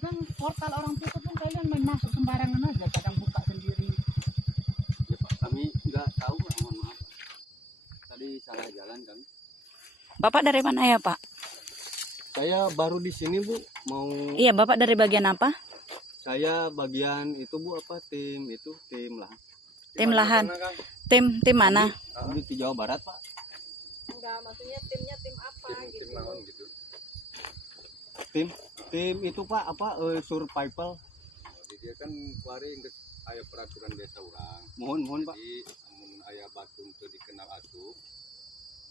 Kadang portal orang tutup pun kalian main masuk sembarangan aja, kadang buka sendiri. Ya Pak, kami nggak tahu Pak, mohon maaf. Tadi salah jalan kami. Bapak dari mana ya Pak? Saya baru di sini Bu, mau Iya, Bapak dari bagian apa? saya bagian itu Bu apa tim lah. Tim lahan. Tim mana? Di Jawa Barat Pak. Enggak, maksudnya timnya tim apa gitu. Tim naon gitu. Tim itu Pak apa survival. Jadi dia kan kuari aya peraturan desa orang. Mohon Pak. Jadi amun aya batu teu dikenal asup,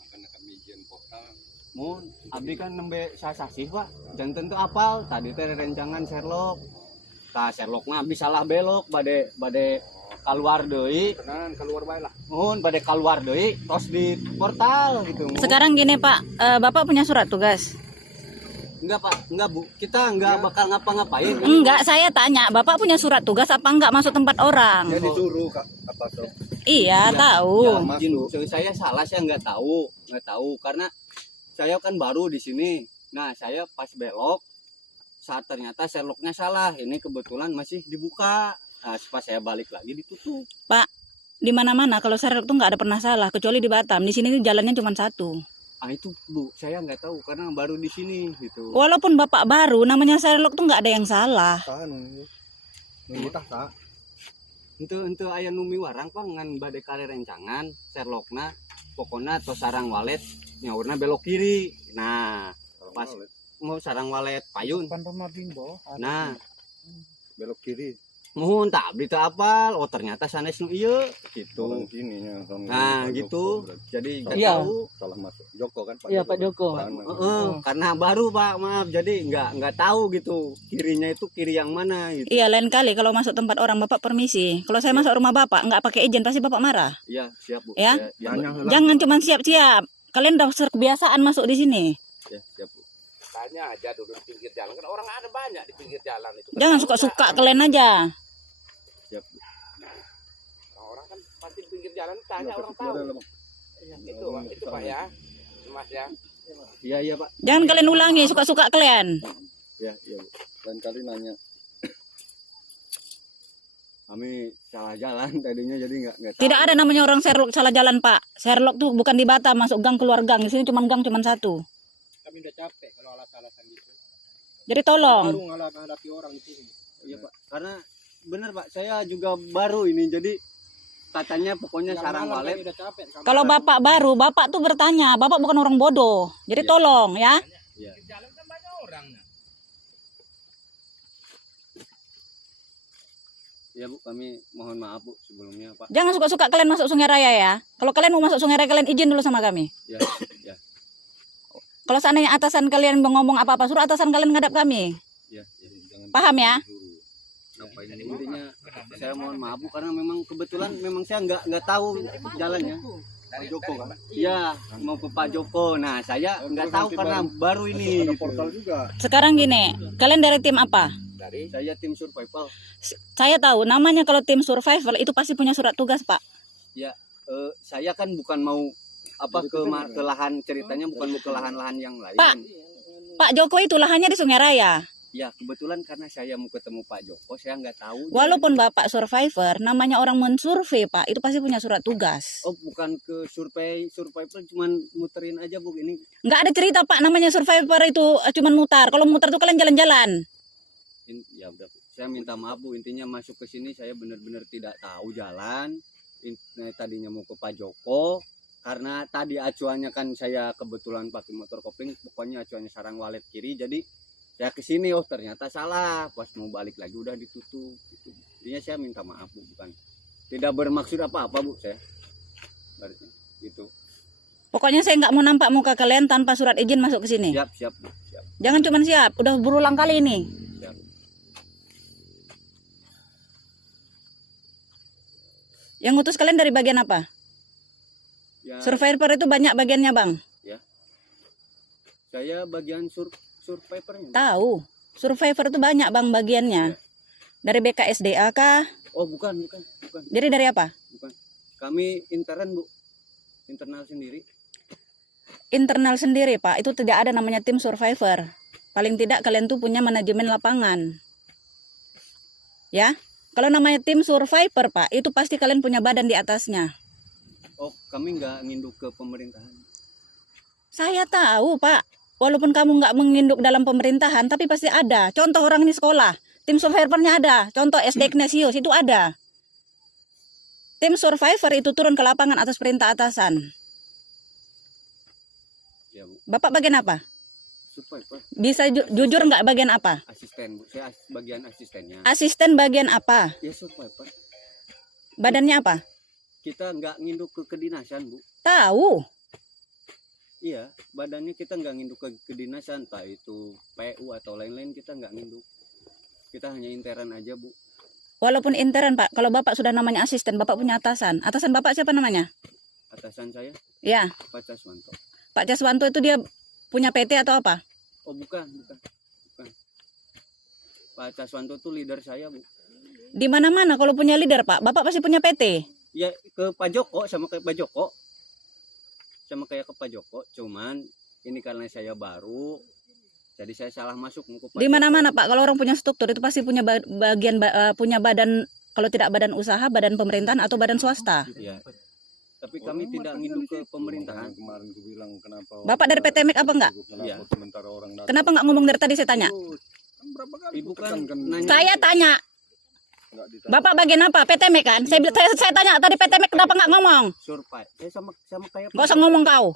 makanya kami izin portal. Mohon abdi kan nembe sasasih Pak. Janten teu apal tadi teh rencangan Sherlock. Tah Sherlock mah abdi salah belok bade keluar deui. Tenan keluar bae lah. Mohon bade keluar deui tos di portal gitu. Mohon. Sekarang gini Pak, Bapak punya surat tugas? Enggak Pak, enggak Bu. Kita enggak bakal ngapa-ngapain. Enggak, saya tanya, Bapak punya surat tugas apa enggak masuk tempat orang? Dia disuruh Kak apa tuh? Iya, Ya, tahu. Ya, mungkin Bu, saya salah, saya nggak tahu karena saya kan baru di sini. Nah, saya pas belok saat ternyata Sherlocknya salah. Ini kebetulan masih dibuka. Nah, pas saya balik lagi ditutup. Di mana-mana kalau Sherlock tuh nggak ada pernah salah, kecuali di Batam. Di sini jalannya cuma satu. Ah itu Bu, saya nggak tahu karena baru di sini gitu. Walaupun Bapak baru, namanya Sherlock tuh nggak ada yang salah. Tah nunggu. Nunggu tah Kak. Ente aya numi warang Pak ngan bade kare rencangan Sherlockna pokoknya atau sarang walet nyaurna belok kiri. Nah, pas mau sarang walet payun. Depan rumah Bimbo. Nah, Belok kiri. mohon tak abdi teu apal. Oh ternyata sanes nu ieu gitu. Orang sini ya. Nah, gitu. Jadi nggak Iya. tahu. Salah masuk. Joko kan Pak. Iya, Pak Joko. Karena baru Pak, maaf. Jadi nggak tahu gitu. Kirinya itu kiri yang mana gitu. Iya, lain kali kalau masuk tempat orang Bapak permisi. Kalau saya masuk rumah Bapak nggak pakai izin pasti Bapak marah. Iya, siap Bu. Ya? Jangan. Jangan cuma siap-siap. Kalian udah kebiasaan masuk di sini. Ya, siap Bu. Tanya aja dulu di pinggir jalan, kan orang ada banyak di pinggir jalan itu. Jangan suka-suka kalian aja. Siap Bu. Nah, orang kan pasti di pinggir jalan tanya orang tahu. Itu Pak ya, Mas ya. Iya Pak. Jangan kalian ulangi suka-suka kalian. Iya Bu. Lain kali nanya. Kami salah jalan tadinya jadi nggak tahu. Tidak ada namanya orang Sherlock salah jalan Pak. Sherlock tuh bukan di Batam masuk gang keluar gang. Di sini cuma gang cuma satu. Kami udah capek kalau alas-alasan gitu. Jadi tolong. Baru menghadapi orang di sini. Iya Pak. Karena benar Pak, saya juga baru ini jadi katanya pokoknya sarang walet. Udah capek. Kalau Bapak baru, Bapak tuh bertanya. Bapak bukan orang bodoh. Jadi Iya. tolong ya. Iya. Jalan kan banyak orang. Ya Bu, kami mohon maaf Bu sebelumnya Pak. Jangan suka-suka kalian masuk Sungai Raya ya. Kalau kalian mau masuk Sungai Raya kalian izin dulu sama kami. Ya, ya, Kalau seandainya atasan kalian mau ngomong apa-apa, suruh atasan kalian ngadap kami. ya. Jangan Paham ya? ngapain Intinya saya mohon maaf Bu karena memang kebetulan memang saya nggak tahu jalannya. Pak Joko kan. Iya, mau ke Pak Joko. Nah, saya nggak tahu karena baru ini. Ada gitu. portal juga. Sekarang gini, kalian dari tim apa? Dari Saya tim survival. Saya tahu namanya kalau tim survival itu pasti punya surat tugas Pak. Saya kan bukan mau apa ke lahan ceritanya bukan mau ke lahan-lahan yang lain. Pak. Pak Joko itu lahannya di Sungai Raya. Ya kebetulan karena saya mau ketemu Pak Joko, saya nggak tahu. Walaupun Bapak survivor, namanya orang mensurvei Pak, itu pasti punya surat tugas. Oh bukan ke survival cuman muterin aja Bu ini. Nggak ada cerita Pak, namanya survivor itu cuman mutar. Kalau mutar tuh kalian jalan-jalan. Ya udah Bu. Saya minta maaf Bu, intinya masuk ke sini saya benar-benar tidak tahu jalan. Tadinya mau ke Pak Joko karena tadi acuannya kan saya kebetulan pakai motor kopling, pokoknya acuannya sarang walet kiri jadi saya ke sini oh ternyata salah, pas mau balik lagi udah ditutup gitu. Intinya saya minta maaf Bu, bukan tidak bermaksud apa-apa Bu saya. Berarti gitu. Pokoknya saya nggak mau nampak muka kalian tanpa surat izin masuk ke sini. Siap Bu, siap. Jangan cuman siap, udah berulang kali ini. Siap. Yang ngutus kalian dari bagian apa? Ya, Survivor itu banyak bagiannya Bang. saya bagian survivornya. Tahu. Survivor itu banyak Bang bagiannya. Dari BKSDA kah? Oh bukan. Jadi dari apa? Kami intern Bu, internal sendiri. Internal sendiri Pak. Itu tidak ada namanya tim survivor. Paling tidak kalian tuh punya manajemen lapangan. Ya. Kalau namanya tim survivor, Pak, itu pasti kalian punya badan di atasnya. Oh, kami nggak nginduk ke pemerintahan. Saya tahu, Pak. Walaupun kamu nggak menginduk dalam pemerintahan, tapi pasti ada. Contoh orang ini sekolah. Tim survivornya ada. Contoh SD Ignatius itu ada. Tim survivor itu turun ke lapangan atas perintah atasan. Ya, Bu. Bapak bagian apa? Survivor. Bisa jujur nggak bagian apa? Asisten, Bu. Saya bagian asistennya. Asisten bagian apa? Ya, survivor. Badannya apa? Kita nggak nginduk ke kedinasan, Bu. Tahu. Iya, badannya kita nggak nginduk ke kedinasan, entah itu PU atau lain-lain, kita nggak nginduk. Kita hanya intern aja, Bu. Walaupun intern, Pak. Kalau Bapak sudah namanya asisten, Bapak punya atasan. Atasan Bapak siapa namanya? Atasan saya, Ya, Pak Caswanto. Pak Caswanto itu dia punya PT atau apa? Oh, bukan. Pak Caswanto itu leader saya, Bu. Di mana-mana kalau punya leader, Pak, Bapak pasti punya PT. Ya, ke Pak Joko, sama kayak Pak Joko. Sama kayak ke Pak Joko, cuman ini karena saya baru, jadi saya salah masuk ke Pak Di Joko. mana-mana, Pak, kalau orang punya struktur itu pasti punya punya badan, kalau tidak badan usaha, badan pemerintahan atau badan swasta. Iya. Tapi kami tidak nginduk ke pemerintahan. Kemarin aku bilang kenapa Bapak dari PT Mek apa enggak? Iya. Sementara orang datang. Kenapa enggak ngomong dari tadi saya tanya? Kan berapa kali Ibu aku kan tekankan, nanya. Saya tanya, nggak ditanya. Bapak bagian apa? PT Mek kan? Saya tanya tadi PT Mek kenapa enggak ngomong? Survei. Saya sama kayak Enggak usah ngomong kau.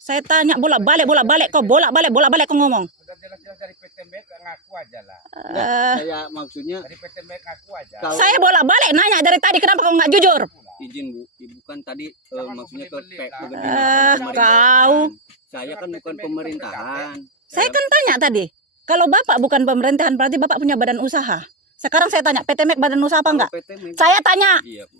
Saya tanya bolak-balik kau bolak-balik kau ngomong. Udah jelas-jelas dari PT Mek ngaku aja lah. Enggak, saya maksudnya Dari PT Mek ngaku aja. kalau Saya bolak-balik nanya dari tadi kenapa kau enggak jujur? izin, Bu. Ibu kan tadi Jangan maksudnya ke beli-beli lah. pemerintahan. Kau. Saya kan bukan pemerintahan. Saya kan tanya tadi. Kalau Bapak bukan pemerintahan berarti Bapak punya badan usaha. Sekarang saya tanya PT Mek badan usaha apa enggak? PT Mek. Saya tanya. Iya, Bu.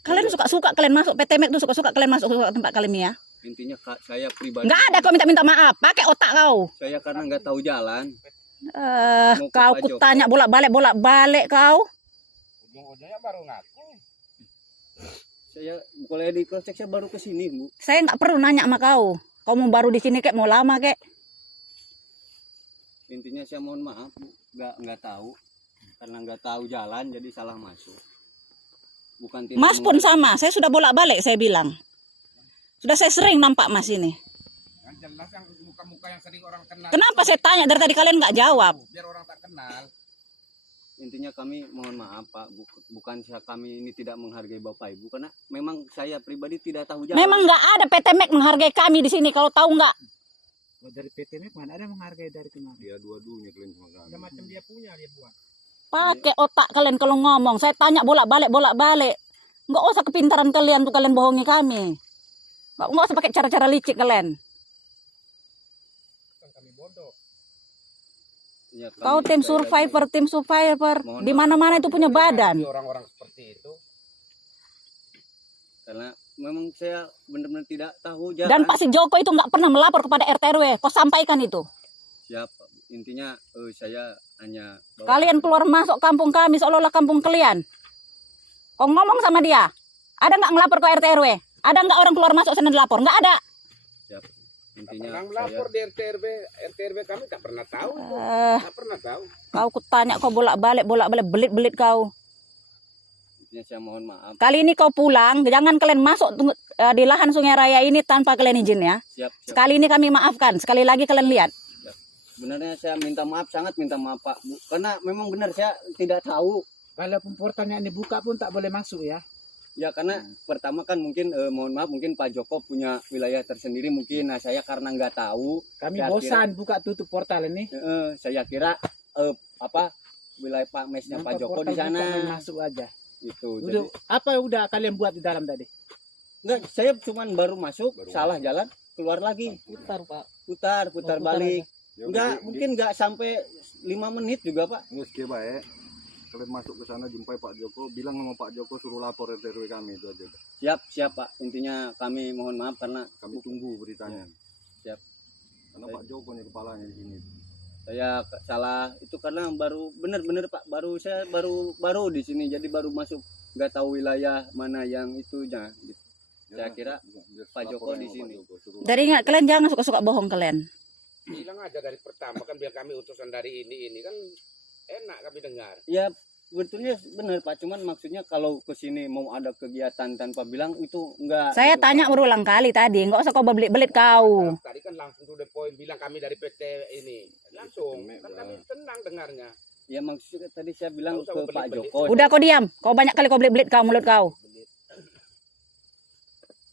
Kalian suka-suka kalian masuk PT Mek tuh suka-suka kalian masuk ke tempat kalian ya. Intinya saya pribadi. Enggak ada kau minta maaf. Pakai otak kau. Saya karena nggak tahu jalan. Mau ke Kau Pak Joko. kutanya bolak-balik kau. Ujung-ujungnya baru ngaku. Saya boleh di cross check, saya baru ke sini, Bu. Saya nggak perlu nanya sama kau. Kau mau baru di sini kek mau lama kek. Intinya saya mohon maaf, Bu. Nggak tahu. Karena nggak tahu jalan jadi salah masuk. Bukan tidak Mas pun sama. Saya sudah bolak-balik saya bilang. Sudah saya sering nampak Mas ini. Kan jelas yang muka-muka yang sering orang kenal. Kenapa saya tanya dari tadi kalian nggak jawab? Biar orang tak kenal. Intinya kami mohon maaf, Pak. Bukan kami ini tidak menghargai Bapak Ibu, karena memang saya pribadi tidak tahu jalan. Memang nggak ada PT Mek menghargai kami di sini. Kalau tahu nggak? Dari PT Mek mana ada menghargai dari kemarin. Dia dua-duanya kalian sama kami. Ada macam dia punya dia buat. Pakai otak kalian kalau ngomong. Saya tanya bolak-balik. Nggak usah kepintaran kalian tuh kalian bohongi kami. Nggak usah pakai cara-cara licik kalian. Kan kami bodoh. Ya, kami- Kau tim saya- survivor. Mohon Di mana-mana itu punya badan. Orang-orang seperti itu. Karena memang saya benar-benar tidak tahu jalan. Dan Pak Si Joko itu nggak pernah melapor kepada RT RW. Kau sampaikan itu. Siapa? Intinya saya hanya bawa- Kalian keluar masuk kampung kami seolah-olah kampung kalian. Kau ngomong sama dia. Ada nggak ngelapor ke RT RW? Ada nggak orang keluar masuk sana dilapor? Nggak ada. Siapa? Tak Intinya pernah saya melapor di RT RW kami tak pernah tahu. Tak pernah tahu. Kau kutanya kau bolak-balik belit-belit kau. intinya saya mohon maaf. Kali ini kau pulang, jangan kalian masuk di lahan Sungai Raya ini tanpa kalian izin ya. Siap. Sekali ini kami maafkan. Sekali lagi kalian lihat. Sebenarnya saya minta maaf, sangat minta maaf, Pak, Bu. Karena memang benar saya tidak tahu. Walaupun portalnya dibuka pun tak boleh masuk ya. Ya karena pertama kan mungkin mohon maaf, mungkin Pak Joko punya wilayah tersendiri mungkin. Nah saya karena nggak tahu, Kami saya bosan buka tutup portal ini. saya kira wilayah Pak Mesnya Pak Nampak Joko portal di sana. buka, main masuk aja. Itu. Udah, apa udah kalian buat di dalam tadi? Enggak, saya cuman baru masuk, salah jalan, keluar lagi. Putar Pak. Putar putar balik. Ya, Enggak, di- mungkin enggak sampai 5 menit juga, Pak. Ngus ke baik. Kalian masuk ke sana jumpai Pak Joko, bilang sama Pak Joko suruh lapor RT RW kami itu aja. Siap, Pak. Intinya kami mohon maaf karena Kami tunggu beritanya. Siap. Karena Pak Joko nih kepalanya di sini. saya salah itu karena baru bener-bener Pak, saya baru di sini, jadi baru masuk, nggak tahu wilayah mana yang itunya gitu. Saya kira Pak Joko di sini. Dari ingat kalian jangan suka-suka bohong kalian. Bilang aja dari pertama kan biar kami utusan dari ini kan enak kami dengar. Ya betulnya benar Pak, cuman maksudnya kalau ke sini mau ada kegiatan tanpa bilang itu enggak. Saya itu, tanya Pak. berulang kali tadi, nggak usah kau belit-belit kau. Tadi kan langsung to the point bilang kami dari PT ini. Langsung kan kami tenang dengarnya. Ya maksudnya tadi saya bilang Nggak usah ke Pak belit-belit. Joko. Udah kau diam, kau banyak kali kau belit-belit kau mulut kau.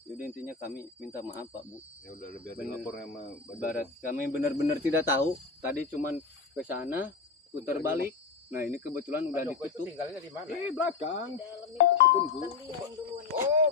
Jadi intinya kami minta maaf Pak Bu. Ya udah biar Bener. dilapor sama Pak Ibarat Joko. kami benar-benar tidak tahu. Tadi cuman ke sana putar balik. Nah ini kebetulan udah Pak Joko itu ditutup. tinggalnya di mana? Belakang. Dalam itu Tunggu. kan dia yang duluan. Oh,